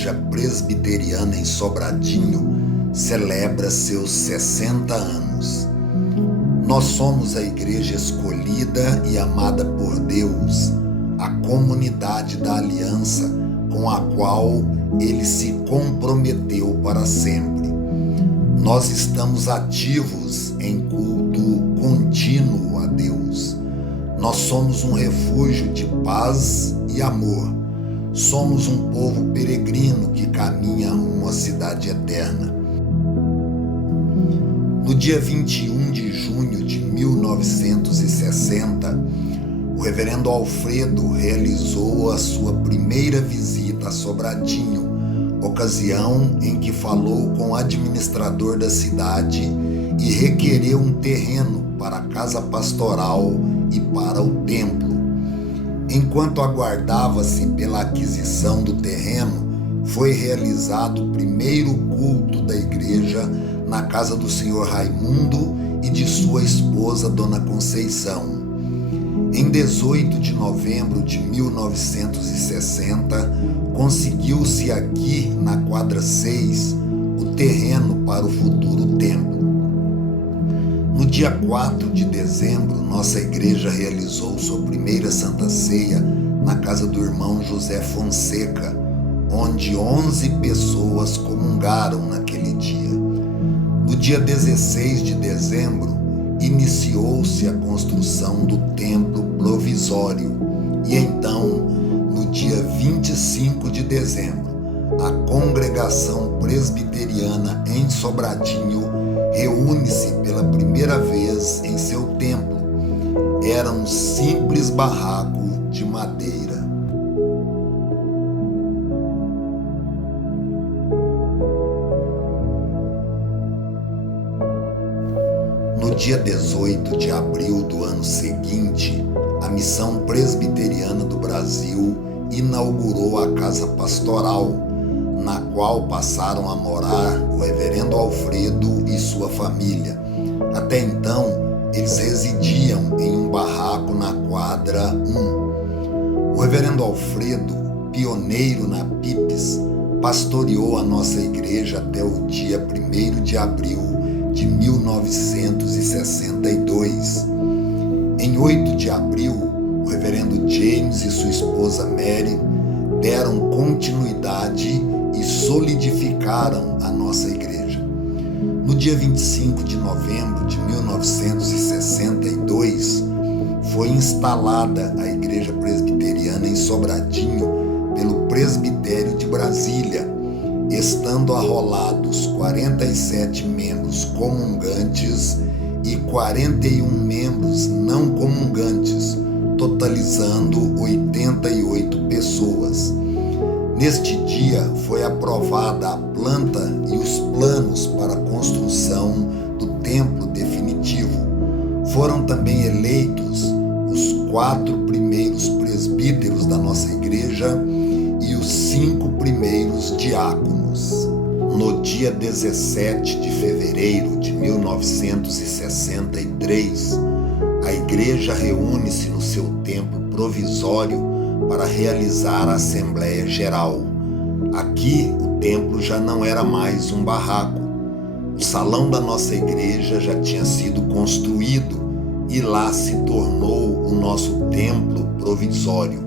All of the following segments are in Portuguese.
Igreja Presbiteriana em Sobradinho celebra seus 60 anos. Nós somos a igreja escolhida e amada por Deus, a comunidade da aliança com a qual Ele se comprometeu para sempre. Nós estamos ativos em culto contínuo a Deus. Nós somos um refúgio de paz e amor. Somos um povo peregrino que caminha rumo à cidade eterna. No dia 21 de junho de 1960, o reverendo Alfredo realizou a sua primeira visita a Sobradinho, ocasião em que falou com o administrador da cidade e requereu um terreno para a casa pastoral e para o templo. Enquanto aguardava-se pela aquisição do terreno, foi realizado o primeiro culto da igreja na casa do senhor Raimundo e de sua esposa, Dona Conceição. Em 18 de novembro de 1960, conseguiu-se aqui na quadra 6 o terreno para o futuro templo. No dia 4 de dezembro, nossa igreja realizou sua primeira Santa Ceia na casa do irmão José Fonseca, onde 11 pessoas comungaram naquele dia. No dia 16 de dezembro, iniciou-se a construção do templo provisório e então, no dia 25 de dezembro, a congregação presbiteriana em Sobradinho reúne-se pela primeira vez em seu templo. Era um simples barraco de madeira. No dia 18 de abril do ano seguinte, a Missão Presbiteriana do Brasil inaugurou a Casa Pastoral, na qual passaram a morar o reverendo Alfredo e sua família. Até então, eles residiam em um barraco na quadra 1. O reverendo Alfredo, pioneiro na PIPES, pastoreou a nossa igreja até o dia 1º de abril de 1962. Em 8 de abril, o reverendo James e sua esposa Mary deram continuidade e solidificaram a nossa igreja. No dia 25 de novembro de 1962, foi instalada a Igreja Presbiteriana em Sobradinho pelo Presbitério de Brasília, estando arrolados 47 membros comungantes e 41 membros não comungantes, totalizando 88 pessoas. Neste dia foi aprovada a planta e os planos para a construção do templo definitivo. Foram também eleitos os 4 primeiros presbíteros da nossa igreja e os 5 primeiros diáconos. No dia 17 de fevereiro de 1963, a igreja reúne-se no seu templo provisório para realizar a Assembleia Geral. Aqui, o templo já não era mais um barraco. O salão da nossa igreja já tinha sido construído e lá se tornou o nosso templo provisório.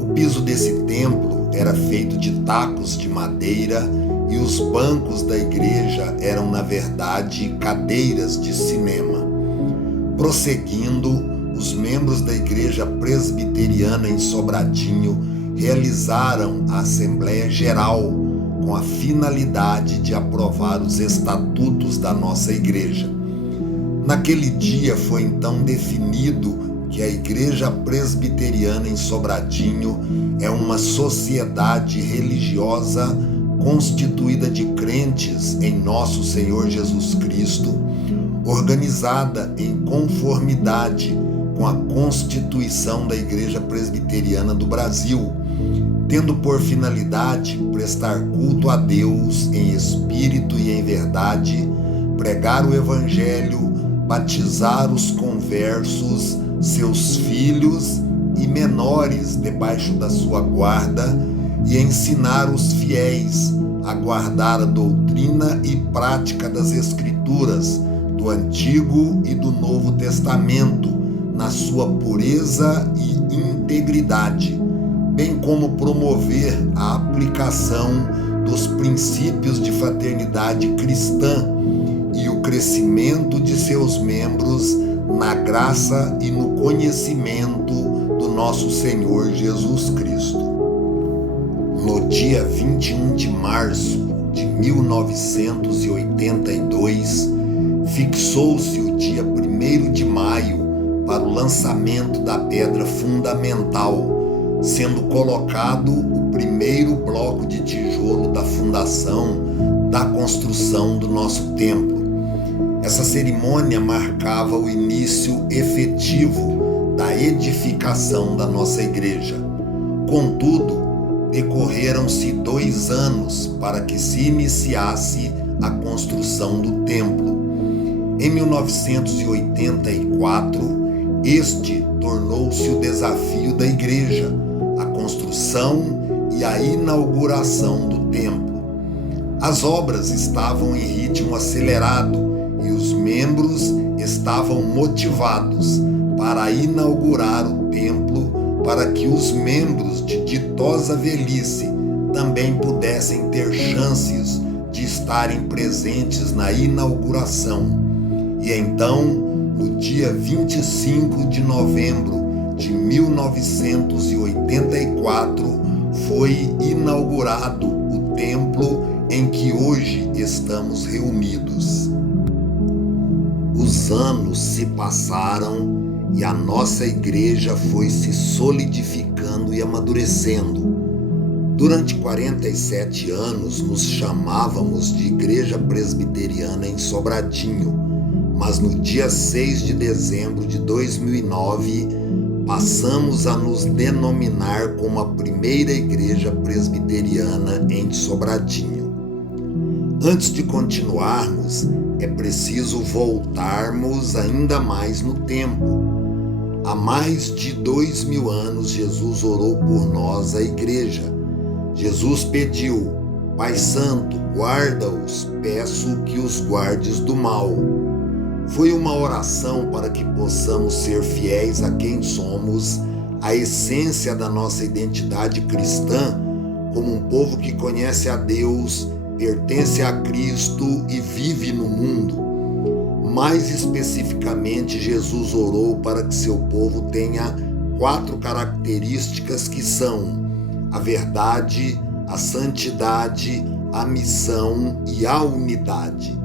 O piso desse templo era feito de tacos de madeira e os bancos da igreja eram, na verdade, cadeiras de cinema. Prosseguindo, os membros da Igreja Presbiteriana em Sobradinho realizaram a Assembleia Geral com a finalidade de aprovar os estatutos da nossa igreja. Naquele dia foi então definido que a Igreja Presbiteriana em Sobradinho é uma sociedade religiosa constituída de crentes em nosso Senhor Jesus Cristo, organizada em conformidade com a Constituição da Igreja Presbiteriana do Brasil, tendo por finalidade prestar culto a Deus em espírito e em verdade, pregar o Evangelho, batizar os conversos, seus filhos e menores debaixo da sua guarda e ensinar os fiéis a guardar a doutrina e prática das Escrituras, do Antigo e do Novo Testamento, na sua pureza e integridade, bem como promover a aplicação dos princípios de fraternidade cristã e o crescimento de seus membros na graça e no conhecimento do nosso Senhor Jesus Cristo. No dia 21 de março de 1982, fixou-se o dia 1º de maio para o lançamento da pedra fundamental, sendo colocado o primeiro bloco de tijolo da fundação da construção do nosso templo. Essa cerimônia marcava o início efetivo da edificação da nossa igreja. Contudo, decorreram-se 2 anos para que se iniciasse a construção do templo. Em 1984, este tornou-se o desafio da igreja, a construção e a inauguração do templo. As obras estavam em ritmo acelerado e os membros estavam motivados para inaugurar o templo, para que os membros de ditosa velhice também pudessem ter chances de estarem presentes na inauguração. E então, no dia 25 de novembro de 1984, foi inaugurado o templo em que hoje estamos reunidos. Os anos se passaram e a nossa igreja foi se solidificando e amadurecendo. Durante 47 anos nos chamávamos de Igreja Presbiteriana em Sobradinho, mas no dia 6 de dezembro de 2009 passamos a nos denominar como a primeira igreja presbiteriana em Sobradinho. Antes de continuarmos, é preciso voltarmos ainda mais no tempo. Há mais de 2000 anos, Jesus orou por nós, a igreja. Jesus pediu: Pai Santo, guarda-os, peço que os guardes do mal. Foi uma oração para que possamos ser fiéis a quem somos, a essência da nossa identidade cristã, como um povo que conhece a Deus, pertence a Cristo e vive no mundo. Mais especificamente, Jesus orou para que seu povo tenha 4 características que são a verdade, a santidade, a missão e a unidade.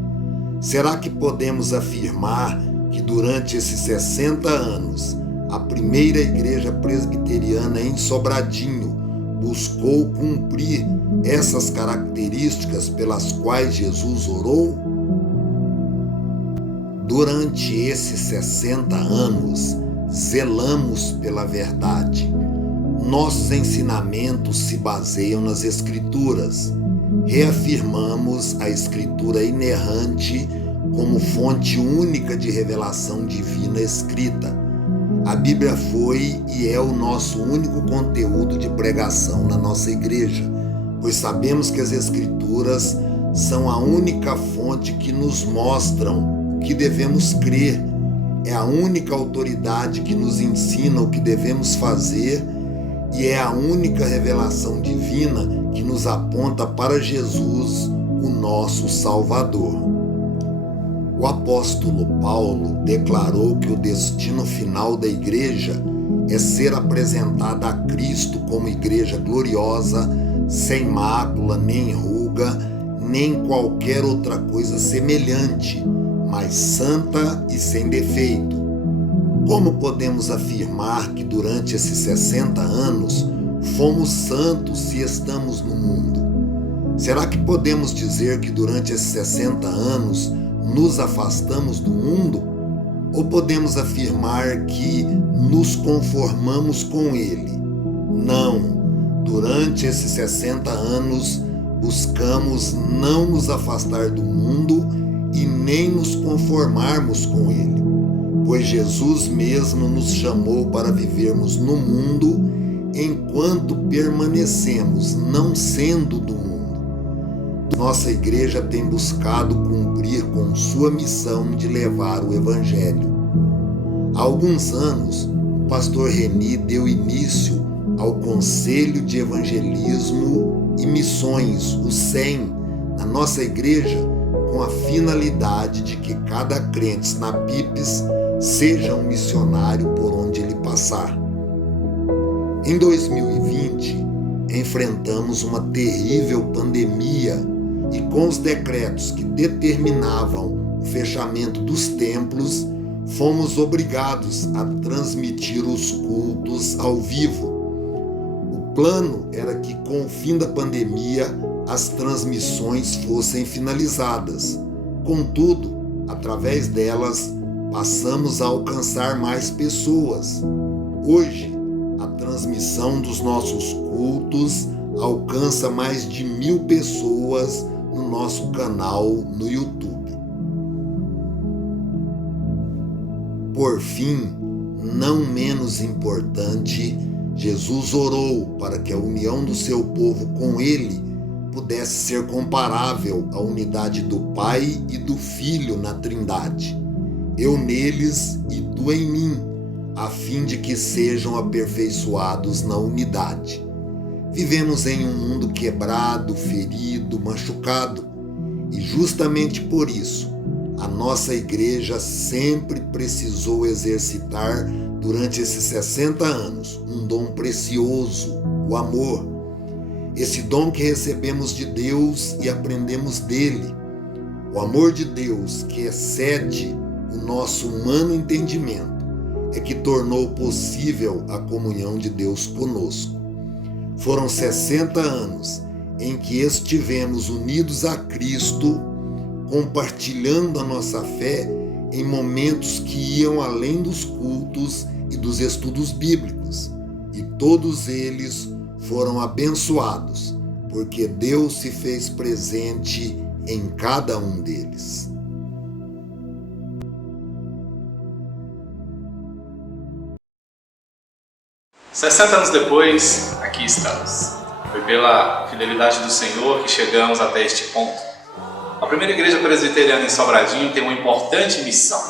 Será que podemos afirmar que durante esses 60 anos, a primeira igreja presbiteriana em Sobradinho buscou cumprir essas características pelas quais Jesus orou? Durante esses 60 anos, zelamos pela verdade. Nossos ensinamentos se baseiam nas Escrituras. Reafirmamos a Escritura inerrante como fonte única de revelação divina escrita. A Bíblia foi e é o nosso único conteúdo de pregação na nossa igreja, pois sabemos que as Escrituras são a única fonte que nos mostram o que devemos crer. É a única autoridade que nos ensina o que devemos fazer e é a única revelação divina que nos aponta para Jesus, o nosso Salvador. O apóstolo Paulo declarou que o destino final da igreja é ser apresentada a Cristo como igreja gloriosa, sem mácula, nem ruga, nem qualquer outra coisa semelhante, mas santa e sem defeito. Como podemos afirmar que durante esses 60 anos fomos santos se estamos no mundo? Será que podemos dizer que durante esses 60 anos nos afastamos do mundo? Ou podemos afirmar que nos conformamos com ele? Não. Durante esses 60 anos buscamos não nos afastar do mundo e nem nos conformarmos com ele, pois Jesus mesmo nos chamou para vivermos no mundo enquanto permanecemos não sendo do mundo. Nossa igreja tem buscado cumprir com sua missão de levar o Evangelho. Há alguns anos, o pastor Reni deu início ao Conselho de Evangelismo e Missões, o CEM, na nossa igreja, com a finalidade de que cada crente na PIPES seja um missionário por onde ele passar. Em 2020, enfrentamos uma terrível pandemia e com os decretos que determinavam o fechamento dos templos, fomos obrigados a transmitir os cultos ao vivo. O plano era que, com o fim da pandemia, as transmissões fossem finalizadas. Contudo, através delas, passamos a alcançar mais pessoas. Hoje, a transmissão dos nossos cultos alcança mais de 1.000 pessoas no nosso canal no YouTube. Por fim, não menos importante, Jesus orou para que a união do seu povo com Ele pudesse ser comparável à unidade do Pai e do Filho na Trindade. Eu neles e tu em mim, a fim de que sejam aperfeiçoados na unidade. Vivemos em um mundo quebrado, ferido, machucado, e justamente por isso, a nossa igreja sempre precisou exercitar durante esses 60 anos um dom precioso, o amor. Esse dom que recebemos de Deus e aprendemos dele. O amor de Deus, que excede o nosso humano entendimento, é que tornou possível a comunhão de Deus conosco. Foram 60 anos em que estivemos unidos a Cristo, compartilhando a nossa fé em momentos que iam além dos cultos e dos estudos bíblicos. E todos eles foram abençoados, porque Deus se fez presente em cada um deles. "60 anos depois, aqui estamos. Foi pela fidelidade do Senhor que chegamos até este ponto. A primeira igreja presbiteriana em Sobradinho tem uma importante missão: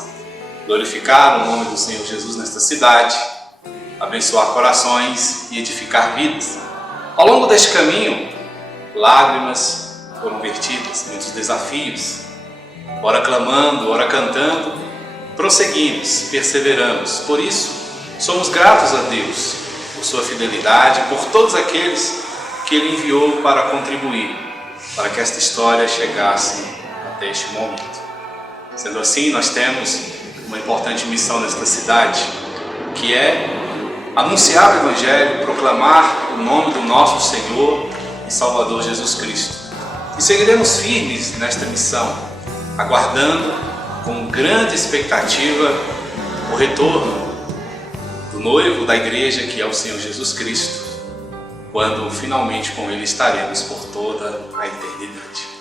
glorificar o nome do Senhor Jesus nesta cidade, abençoar corações e edificar vidas. Ao longo deste caminho, lágrimas foram vertidas, muitos desafios. Ora clamando, ora cantando, prosseguimos, perseveramos. Por isso, somos gratos a Deus por sua fidelidade, por todos aqueles que Ele enviou para contribuir, para que esta história chegasse até este momento. Sendo assim, nós temos uma importante missão nesta cidade, que é anunciar o Evangelho, proclamar o nome do nosso Senhor e Salvador Jesus Cristo. E seguiremos firmes nesta missão, aguardando com grande expectativa o retorno do noivo da igreja, que é o Senhor Jesus Cristo, quando finalmente com Ele estaremos por toda a eternidade.